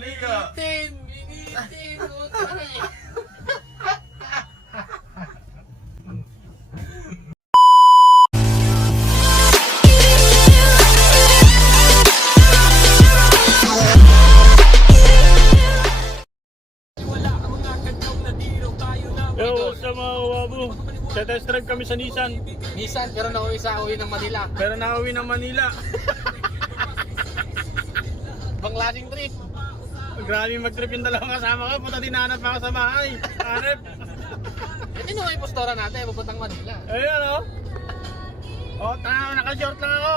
liga. Minitin. Yo, sa mga wabo. Sa test drive kami sa Nissan. Nissan, pero uwi ng Manila. Pero nakauwi ng Manila. Ibang klaseng trip. Grabe mag-trip yung dalawang kasama ko. Punta din hanap ako sa bahay. Hanap. Hindi naman yung postura natin, pupuntang Manila. Ayun o. O, naka-short lang ako.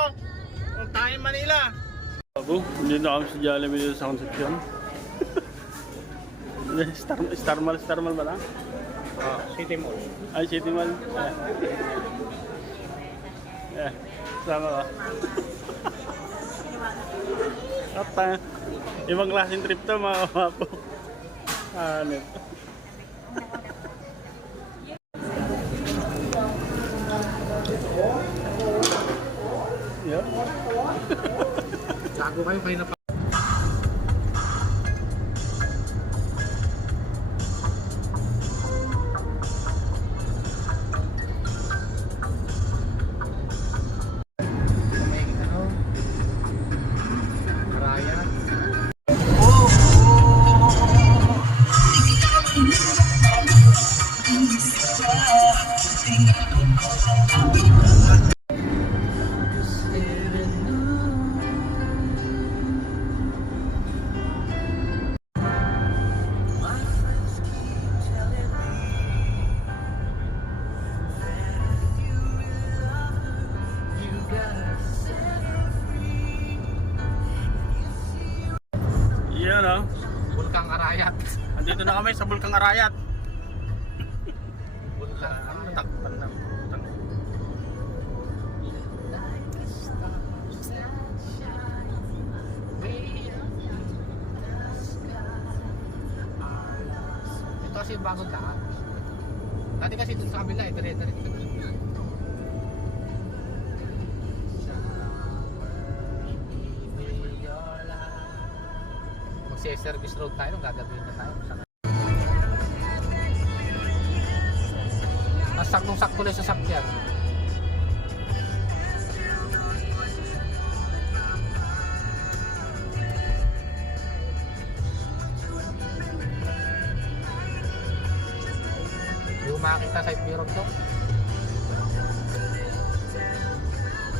O, tayo Manila. Wabo, hindi na kami sa Jollibee dito sa Concepcion. Star Mall ba lang? City Mall. Ay, City Mall. Sama ka. At ibang klaseng trip to mga kawapo. Hanip. Yeah. Gago kayo na pa. Yan o. Bulkang Arayat. Andito na kami sa Bulkang Arayat. Bulkang Arayat. Takpan na. Ito kasi yung bagong daan. Dati kasi dun sa kabila dire-diretso. Magsi-service road tayo, gagawin na tayo. Mas saktong-sakto lang sa sakyan. Yung makakita sa mirror to.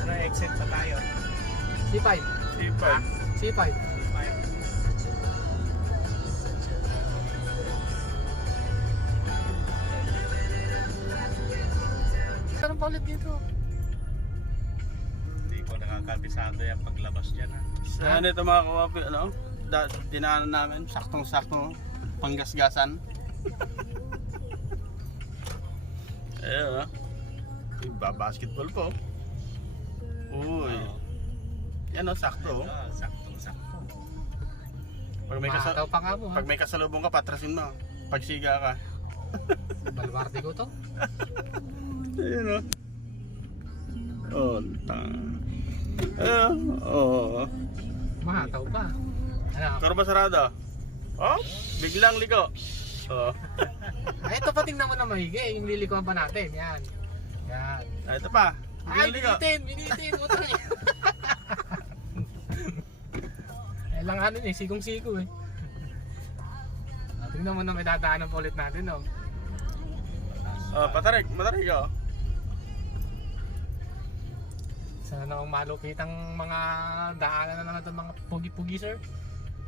Na-exit pa tayo. C5. C5. C5. Meron pa ulit dito. Hindi ko nakakabisado yung paglabas dyan ha. Ano ito mga kawapi, ano? Dinaanan namin, saktong-sakto, panggasgasan. Ayun ha. Basketball po. Uy. Yan o, sakto. Saktong-sakto. Mahataw pa nga mo ha. Pag may kasalubong ka, patrasin mo. Pag siga ka. Baluarte ko to. Ayun o. Oh, oh. Mahataw pa. Ano? Pero ba sarado? Oh, biglang liko. Oh. Ay, ito pa tingnan mo na maigi. Yung lilikuan pa natin. Yan. Yan. Ah, ito pa. Ay, Biglang liko. minitin. Utang yan. Lang ano eh, sigong-sigo eh. Tingnan mo na may dadaanan pa ulit natin oh. Oh, matarik oh. Sana namang malupitang mga daanan na naman itong mga pugi-pugi sir.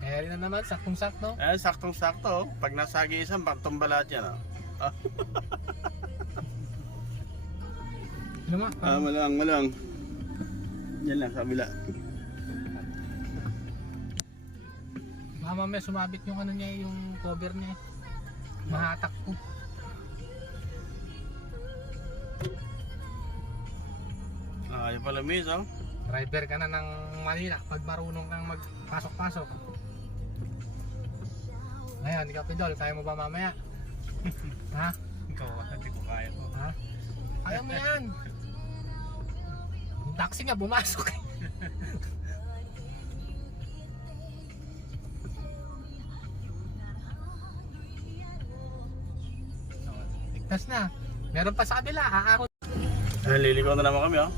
Eh rin na naman, saktong-sakto. Eh, saktong-sakto. Pag nasagi isang, pagtumba lahat yan oh. Ano mo? Malang. Yan lang, sa kabila. Mama may sumabit yung ano niya, yung cover niya. Mahatak ko. Yung pala miss oh. Driver ka na ng Manila pag marunong kang magpasok-pasok. Ngayon, ikaw Pidol, kaya mo ba mamaya? Ha? Ikaw, hindi ko kaya ko. Ha? Kaya mo yan. Yung taxi nga bumasok. Lampas na. Meron pa sa kabila, aahon. Liliko na naman kami, oh.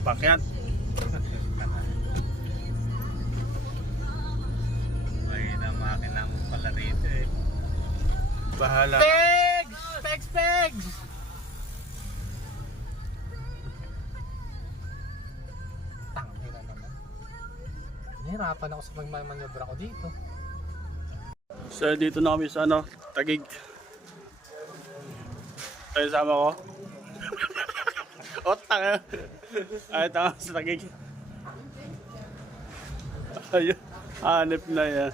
Pakyat. May na makina mo pala rito eh. Bahala. Pegs! Pegs! Pegs! Tangin na naman. Nahirapan ako sa pagmamanyobra ko dito. So dito na kami sa ano, Taguig. Tayo sama ko. O tanga. Ay tanga sa Taguig. Ayun. Hanip na yan.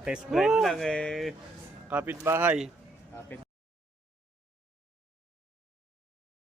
Test drive lang eh. Kapit bahay. Kapit